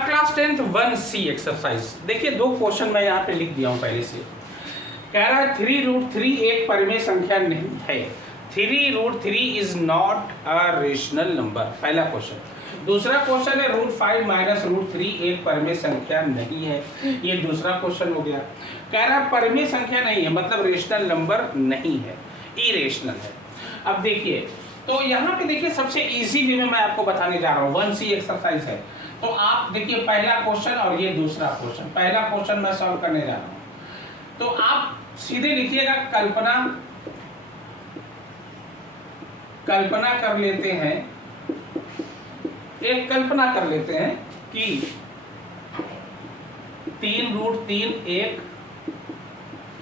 Class 10th 1C exercise देखिए, दो question मैं यहाँ पे लिख दिया हूँ पहले से। कह रहा है 3√3 एक परिमेय संख्या नहीं है। 3√3 is not a rational number, पहला क्वेश्चन। दूसरा क्वेश्चन है √5 माइनस √3 एक परिमेय संख्या नहीं है, ये दूसरा क्वेश्चन हो गया। कह रहा है परिमेय संख्या नहीं है मतलब रेशनल नंबर नहीं है, इरेशनल है। अब देखिए, तो यहाँ पे देखिए सबसे इजी वे में मैं आपको बताने जा रहा हूँ, 1C एक्सरसाइज है। तो आप देखिए पहला क्वेश्चन और ये दूसरा क्वेश्चन, पहला क्वेश्चन मैं सॉल्व करने जा रहा हूँ। तो आप सीधे लिखिएगा, कल्पना कर लेते हैं, एक कल्पना कर लेते हैं कि 3√3 एक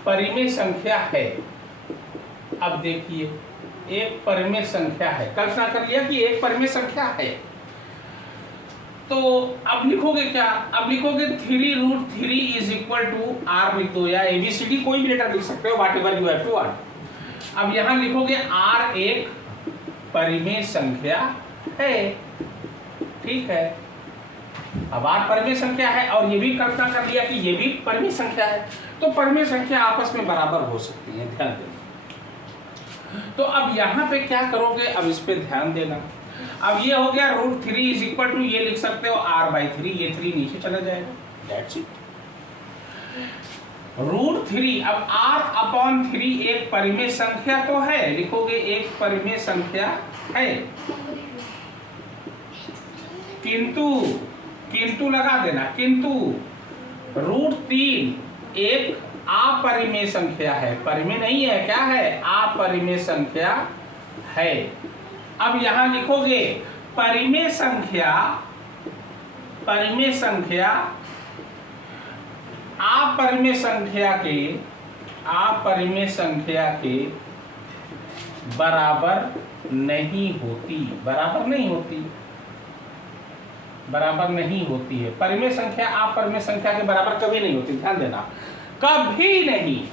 परिमेय संख्या है। अब देखिए एक परिमेय संख्या है, कल्पना कर लिया कि एक परिमेय संख्या है। तो अब लिखोगे क्या? अब लिखोगे 3√3 इज इक्वल टू आर लिख दो, या ABCD कोई भी लेटर लिख सकते हो, whatever you have to R. अब यहाँ लिखोगे आर एक परिमेय संख्या है, ठीक है। अब आर परिमेय संख्या है और ये भी कल्पना कर लिया कि ये भी परिमेय संख्या है, तो परिमेय संख्या आपस में बराबर हो सकती है, ध्यान देना। तो अब यहाँ पे क्या करोगे, अब इस पे ध्यान देना। अब ये हो गया √3 इज इक्वल टू, ये लिख सकते हो r/3, ये 3 नीचे चला जाएगा, दैट्स इट। √3, अब r/3 एक परिमेय संख्या तो है, लिखोगे एक परिमेय संख्या है, किंतु लगा देना, किंतु √3 एक अपरिमेय संख्या है, परिमेय नहीं है, क्या है? अपरिमेय संख्या है। अब यहां लिखोगे परिमेय संख्या अपरिमेय संख्या के बराबर नहीं होती, बराबर नहीं होती है। परिमेय संख्या अपरिमेय संख्या के बराबर कभी नहीं होती, ध्यान देना, कभी नहीं।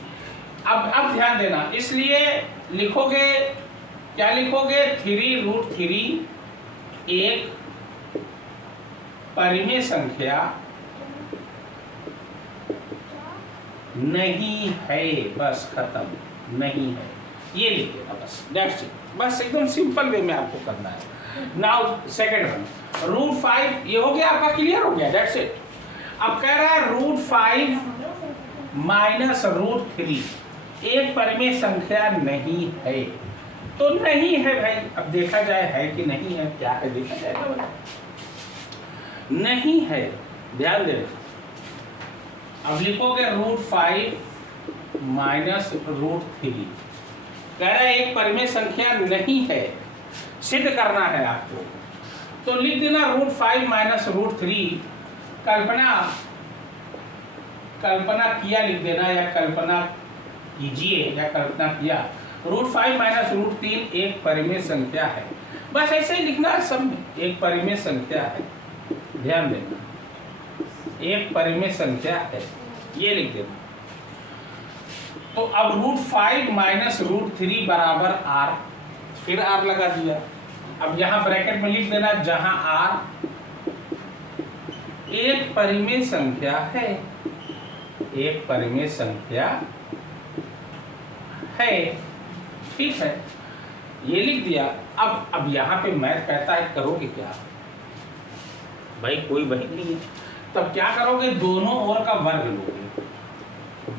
अब ध्यान देना, इसलिए लिखोगे, क्या लिखोगे? 3√3 एक परिमेय संख्या नहीं है, बस खत्म, नहीं है, ये लिख देना, बस दैट्स इट। बस एकदम सिंपल वे में आपको करना है। नाउ सेकेंड वन, √5, ये हो गया आपका, क्लियर हो गया, दैट्स इट। अब कह रहा है √5 माइनस √3 एक परिमेय संख्या नहीं है, तो नहीं है भाई। अब देखा जाए है कि नहीं है, क्या है देखा जाएगा, नहीं है, ध्यान दे। अब लिखोगे √5 माइनस √3, कह रहा है एक परिमेय संख्या नहीं है, सिद्ध करना है आपको। तो लिख देना √5 माइनस √3, कल्पना किया लिख देना, या कल्पना कीजिए, या कल्पना किया, √5 माइनस √3 एक परिमेय संख्या है। बस ऐसे ही लिखना है सब में, एक परिमेय संख्या है, ध्यान देना, एक परिमेय संख्या है, ये लिख देना। तो अब √5 माइनस √3 बराबर r, फिर r लगा दिया। अब यहाँ ब्रैकेट में लिख देना, जहां r एक परिमेय संख्या है, एक परिमेय संख्या है, ठीक है, ये लिख दिया। अब यहाँ पे मैथ कहता है करोगे क्या भाई, कोई वही नहीं है, तब क्या करोगे? दोनों ओर का वर्ग लोगे।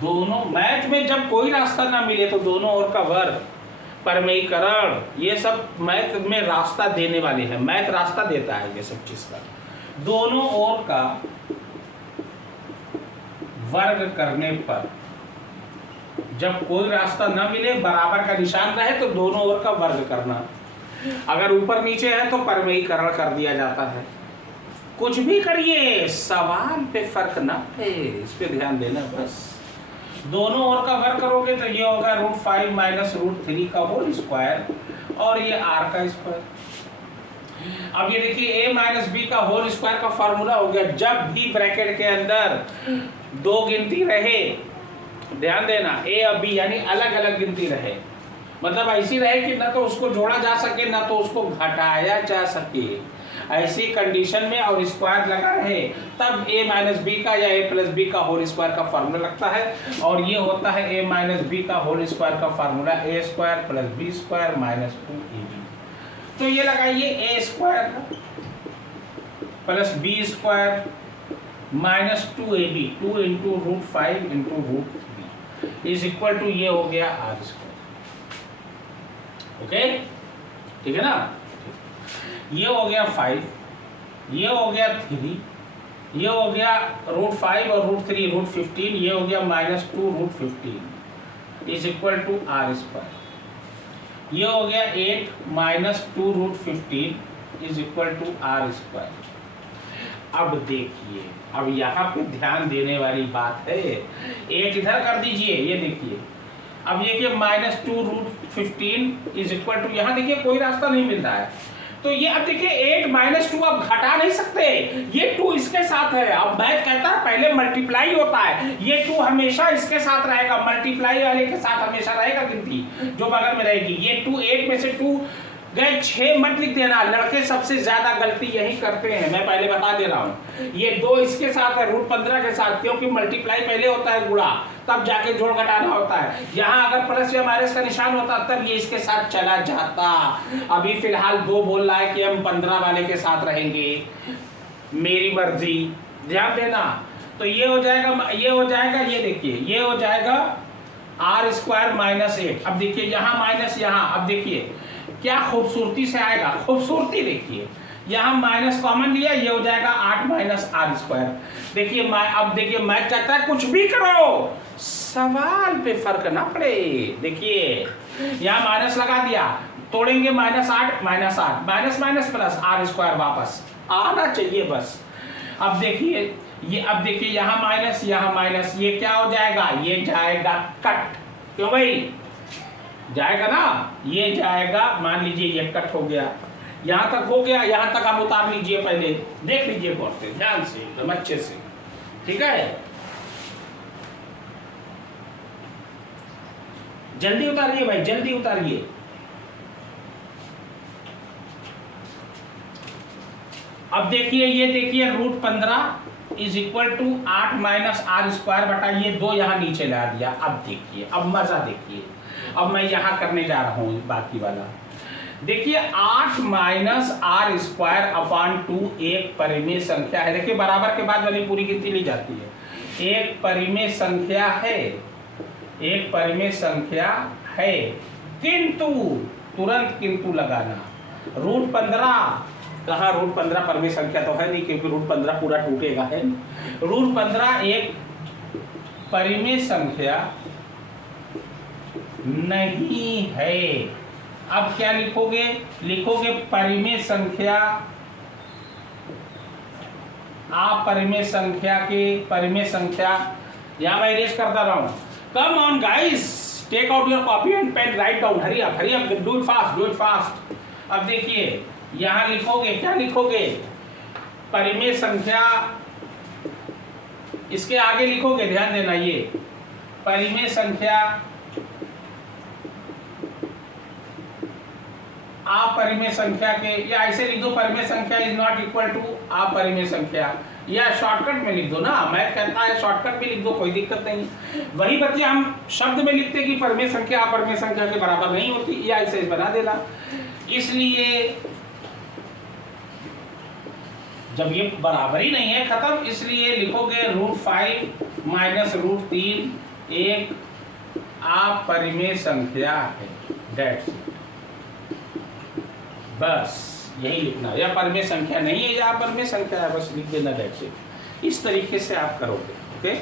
दोनों मैथ में जब कोई रास्ता ना मिले तो दोनों ओर का वर्ग, परिमेयीकरण, ये सब मैथ में रास्ता देने वाले हैं, मैथ रास्ता देता है ये सब चीज का। दोनों ओर का वर्ग करने पर, जब कोई रास्ता न मिले, बराबर का निशान रहे, तो दोनों ओर का वर्ग करना। अगर ऊपर नीचे है तो परिमेयीकरण कर दिया जाता है। कुछ भी करिए, सवाल पे फर्क ना है, इस पे ध्यान देना बस। दोनों ओर का वर्ग करोगे तो ये होगा √5 माइनस √3 का होल स्क्वायर, और ये r का स्क्वायर। अब ये देखिए a माइनस b का होल स्क्वायर का फॉर्मूला हो गया, जब भी ब्रैकेट के अंदर दो गिनती रहे, ध्यान देना, a और b यानी अलग अलग गिनती रहे, मतलब ऐसी रहे कि ना तो उसको जोड़ा जा सके ना तो उसको घटाया जा सके। ऐसी कंडीशन में और स्क्वायर लगा रहे तब a माइनस बी का या a प्लस बी का होल स्क्वायर का फार्मूला लगता है, और ये होता है a माइनस बी का होल स्क्वायर का formula a square plus b square minus 2ab। तो ये लगाइए a square plus b square minus 2ab, 2 into root 5 into root 3 is equal to ये हो गया आर स्क्वायर। ओके, ठीक है ना। ये हो गया 5, ये हो गया 3, ये हो गया रूट 5 और रूट 3 रूट 15, ये हो गया minus 2 root 15 is equal to r square. ये हो गया 8 minus 2 root 15 is equal to r square. अब देखिए, अब यहाँ पे ध्यान देने वाली बात है, 8 इधर कर दीजिए, ये देखिए अब ये कि minus 2 root 15 is equal to, यहाँ देखिए कोई रास्ता नहीं मिल रहा है, तो ये अब देखिए 8 माइनस 2 अब घटा नहीं सकते, ये 2 इसके साथ है। अब मैथ कहता है पहले मल्टीप्लाई होता है, ये 2 हमेशा इसके साथ रहेगा, मल्टीप्लाई वाले के साथ हमेशा रहेगा गिनती जो बगल में रहेगी। ये 2 8 में से 2 गए 6 मत लिख देना, लड़के सबसे ज्यादा गलती यही करते हैं, मैं पहले बता दे रहा हूँ। ये 2 इसके साथ है रूट 15 के साथ, क्योंकि मल्टीप्लाई पहले होता है गुणा, तब जाके जोड़ घटाना होता है। यहाँ अगर प्लस या माइनस का निशान होता तब ये इसके साथ चला जाता। अभी फिलहाल 2 बोल रहा है कि हम 15 वाले के साथ रहेंगे, मेरी मर्जी, ध्यान देना। तो ये हो जाएगा, ये हो जाएगा, ये देखिए ये हो जाएगा आर स्क्वायर माइनस 8। अब देखिए यहाँ माइनस, यहाँ अब देखिए क्या खूबसूरती से आएगा, खूबसूरती देखिए, यहाँ माइनस कॉमन लिया, ये हो जाएगा 8 माइनस आर स्क्वायर। देखिए अब देखिए मैथ कहता है कुछ भी करो सवाल पे फर्क ना पड़े। देखिए यहाँ माइनस लगा दिया, तोड़ेंगे minus 8 minus 8 minus minus plus r square वापस आना चाहिए बस। अब देखिए ये, अब देखिए यहाँ माइनस यहाँ माइनस, ये क्या हो जाएगा, ये जाएगा कट, क्यों भाई जाएगा ना, ये जाएगा, मान लीजिए ये कट हो गया, यहाँ तक हो गया, यहाँ तक आप उतार लीजिए, पहले देख लीजिए बहुत से ध्यान से एकदम अच्छे से, ठीक है। जल्दी उतारिए भाई, जल्दी उतारिए। अब देखिए ये देखिए root 15 is equal to 8 minus r square बटा ये 2 यहाँ नीचे ला दिया। अब देखिए, अब मजा देखिए, अब मैं यहाँ करने जा रहा हूँ बाकी वाला। देखिए 8 माइनस आर स्क्वायर अपॉन 2 एक परिमेय संख्या है। देखिए बराबर के बाद वाली पूरी गिनती ली जाती है, एक परिमेय संख्या है, एक परिमेय संख्या है, किंतु तुरंत किंतु लगाना। रूट 15 कहाँ, रूट 15 परिमेय संख्या तो है नहीं, क्योंकि रूट 15 पूरा टूटेगा है। रूट 15 एक परिमेय संख्या नहीं है। अब क्या लिखोगे, लिखोगे परिमेय संख्या, अपरिमेय संख्या के परिमेय संख्या, यहां मैं इरेज करता रहा हूं। Come on guys, take out your copy and pen, write down, hurry up, do it fast, do it fast. अब देखिए यहां लिखोगे, क्या लिखोगे, परिमेय संख्या, इसके आगे लिखोगे, ध्यान देना, ये परिमेय संख्या अपरिमेय संख्या के, या ऐसे लिख दो परिमेय संख्या इज नॉट इक्वल टू अपरिमेय संख्या, या शॉर्टकट में लिख दो ना, मैथ कहता है शॉर्टकट में लिख दो, कोई दिक्कत नहीं। वही बच्चे हम शब्द में लिखते कि परिमेय संख्या अपरिमेय संख्या के बराबर नहीं होती, या ऐसे बना देना। इसलिए जब ये बराबर ही नहीं है, खत्म, इसलिए लिखोगे रूट 5 माइनस रूट 3 एक अपरिमेय संख्या है, दैट्स इट। बस यही लिखना, या परिमेय संख्या नहीं है या अपरिमेय संख्या है, बस लिख देना, दैट्स इट। इस तरीके से आप करोगे, ओके।